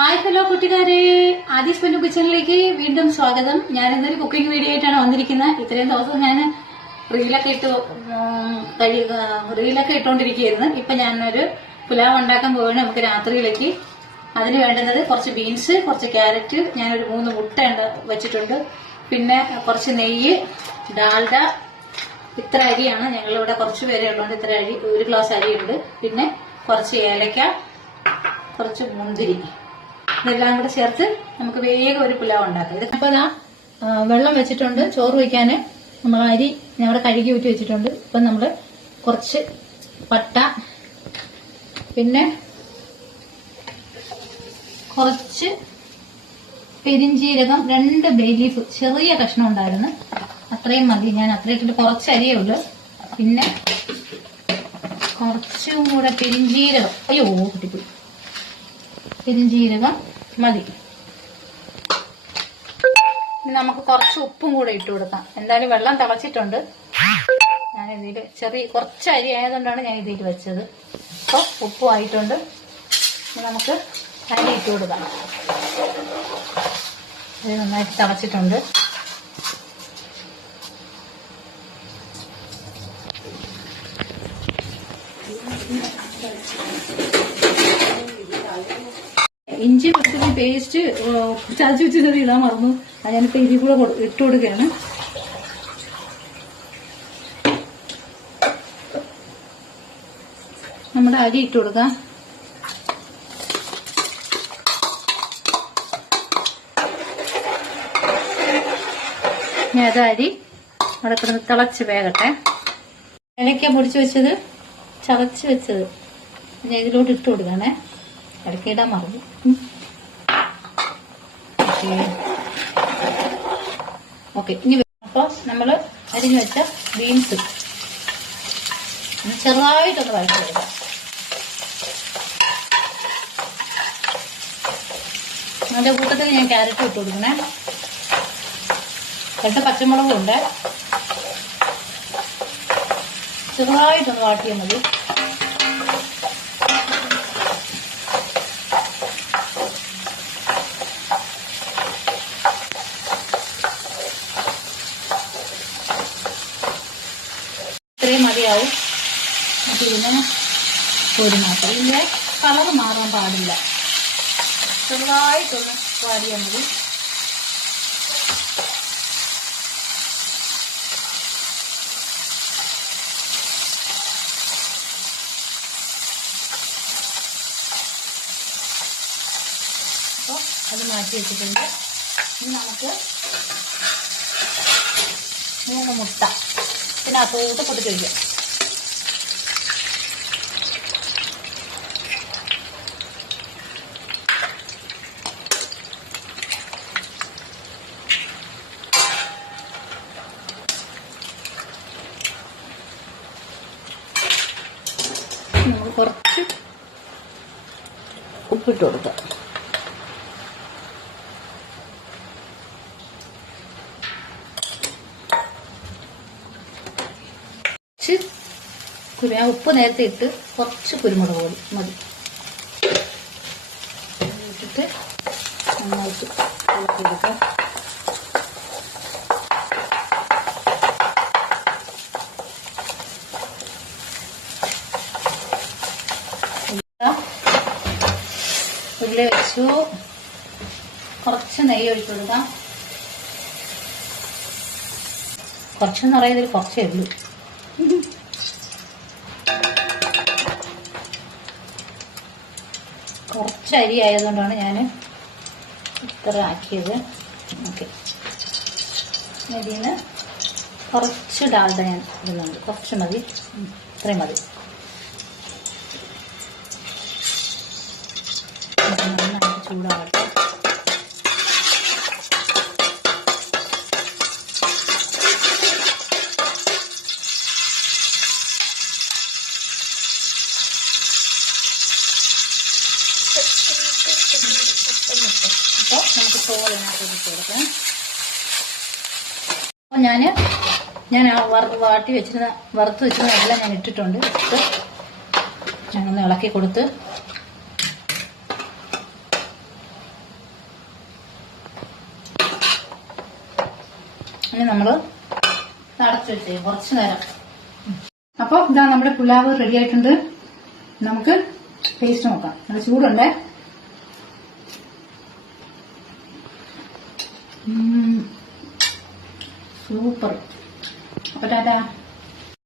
Hi hello കൂട്ടുകാരെ, ആദീസ് പെണ്ണു കിച്ചണിലേക്ക് വീണ്ടും സ്വാഗതം. ഞാൻ ഇന്നൊരു കുക്കിംഗ് വീഡിയോ ആയിട്ടാണ് വന്നിരിക്കുന്നത്. ഇത്രയും ദിവസം ഞാൻ റീലൊക്കെ ഇട്ടുകൊണ്ടിരിക്കുകയായിരുന്നു. ഇപ്പൊ ഞാനൊരു പുലാവ് ഉണ്ടാക്കാൻ പോവുകയാണ് നമുക്ക് രാത്രിയിലേക്ക്. അതിന് വേണ്ടുന്നത് കുറച്ച് ബീൻസ്, കുറച്ച് ക്യാരറ്റ്, ഞാനൊരു 3 മുട്ട വെച്ചിട്ടുണ്ട്, പിന്നെ കുറച്ച് നെയ്യ്, ഡാൽഡ. ഇത്ര അരിയാണ്, ഞങ്ങളിവിടെ കുറച്ച് പേരെ ഉള്ളതുകൊണ്ട് ഇത്ര അരി, 1 ഗ്ലാസ് അരിയുണ്ട്. പിന്നെ കുറച്ച് ഏലക്ക, കുറച്ച് മുന്തിരി, ഇതെല്ലാം കൂടെ ചേർത്ത് നമുക്ക് വേഗം ഒരു പുലാവ് ഉണ്ടാക്കാം. ഇതിപ്പോ വെള്ളം വെച്ചിട്ടുണ്ട് ചോറ് വയ്ക്കാന്. നമ്മൾ അരി ഞങ്ങളുടെ കഴുകി ഊറ്റി വെച്ചിട്ടുണ്ട്. ഇപ്പൊ നമ്മള് കുറച്ച് പട്ട, പിന്നെ കുറച്ച് പെരിഞ്ചീരകം, 2 ബേ ലീഫ് ചെറിയ കഷ്ണം ഉണ്ടായിരുന്നു, അത്രയും മതി. ഞാൻ അത്രയും കുറച്ച് അരിയേ ഉള്ളു. പിന്നെ കുറച്ചും കൂടെ പെരിഞ്ചീരകം, അയ്യോ കിട്ടിപ്പോയി, പെരിഞ്ചീരകം മതി. നമുക്ക് കുറച്ച് ഉപ്പും കൂടെ ഇട്ട് കൊടുക്കാം. എന്തായാലും വെള്ളം തിളച്ചിട്ടുണ്ട്. ഞാൻ ഇതിൽ കുറച്ച് അരി ആയതുകൊണ്ടാണ് ഞാൻ ഇതിൽ വെച്ചത്. അപ്പോൾ ഉപ്പും ആയിട്ടുണ്ട്. നമുക്ക് അരി ഇട്ട് കൊടുക്കാം. ഇത് നന്നായിട്ട് തിളച്ചിട്ടുണ്ട്. ഇഞ്ചി വെളുത്തുള്ളി പേസ്റ്റ് ചതച്ച് വെച്ചത് ഇടാൻ മറന്നു. അത് ഞാനിപ്പോ ഇതിൽ കൂടെ ഇട്ട് കൊടുക്കുകയാണ്. നമ്മുടെ അരി ഇട്ട് കൊടുക്കാം. ഇനി അത് അരി അവിടെ കിടന്ന് തിളച്ച് വേകട്ടെ. ഏലക്ക പൊടിച്ച് വെച്ചത്, ചതച്ച് വെച്ചത് ഞാൻ ഇതിലോട്ട് ഇട്ട് കൊടുക്കണേ. ഇടയ്ക്കിടാൻ മറന്നു. ഓക്കെ, ഇനി അപ്പൊ നമ്മള് അരിഞ്ഞു വെച്ച ബീൻസ് ചെറുതായിട്ടൊന്ന് വഴറ്റി കൊടുക്കാം. അതിന്റെ കൂട്ടത്തിൽ ഞാൻ ക്യാരറ്റ് ഇട്ട് കൊടുക്കണേ. 2 പച്ചമുളകും ഉണ്ട്. ചെറുതായിട്ടൊന്ന് വാട്ടിയാൽ മതി. ഇത്രയും മതിയാവും. ഇതിന് ഒരു മാത്രം ഇല്ല, കളർ മാറാൻ പാടില്ല. ചെറുതായിട്ടൊന്ന് വാടിയാൽ മതി. അപ്പോൾ അത് മാറ്റി വെച്ചിട്ടുണ്ട്. ഇനി നമുക്ക് 3 മുട്ട ഇതിനകത്തോട്ട് പൊട്ടിച്ച് വയ്ക്കാം. നമുക്ക് കുറച്ച് ഉപ്പിട്ട് കൊടുക്കാം. ഞാൻ ഉപ്പ് നേരത്തെ ഇട്ട് കുറച്ച് കുരുമുളക് പൊടി മതി. ഇട്ടിട്ട് നന്നായിട്ട് ഇളക്കി എടുക്കാം. ഉള്ളി വെച്ചു. കുറച്ച് നെയ്യ് ഒഴിച്ചു കൊടുക്കാം. കുറച്ചെന്ന് പറയുന്നതിൽ കുറച്ചേ ഉള്ളൂ. കുറച്ച് അരി ആയതുകൊണ്ടാണ് ഞാൻ ഇത്ര ആക്കിയത്. ഓക്കെ, ഇതിന് കുറച്ച് ഡാൽഡ ഞാൻ ഇടുന്നുണ്ട്. കുറച്ച് മതി, ഇത്രയും മതി. നന്നായിട്ട് ചൂടാവട്ടെ. അപ്പോൾ നമുക്ക് ചോറ് ഇതിനകത്ത് ഇട്ട് കൊടുക്കാം. അപ്പോൾ ഞാൻ ആ വറുത്ത് വെച്ചിരുന്ന എല്ലാം ഞാൻ ഇട്ടിട്ടുണ്ട്. ഞാനൊന്ന് ഇളക്കി കൊടുത്ത് ഇനി നമ്മള് അടച്ചു വെച്ചേ കുറച്ചു നേരം. അപ്പൊ ഇതാ നമ്മുടെ പുലാവ് റെഡി ആയിട്ടുണ്ട്. നമുക്ക് ടേസ്റ്റ് നോക്കാം. നല്ല ചൂടുണ്ട്. സൂപ്പർ. അപ്പൊ ടാറ്റാ.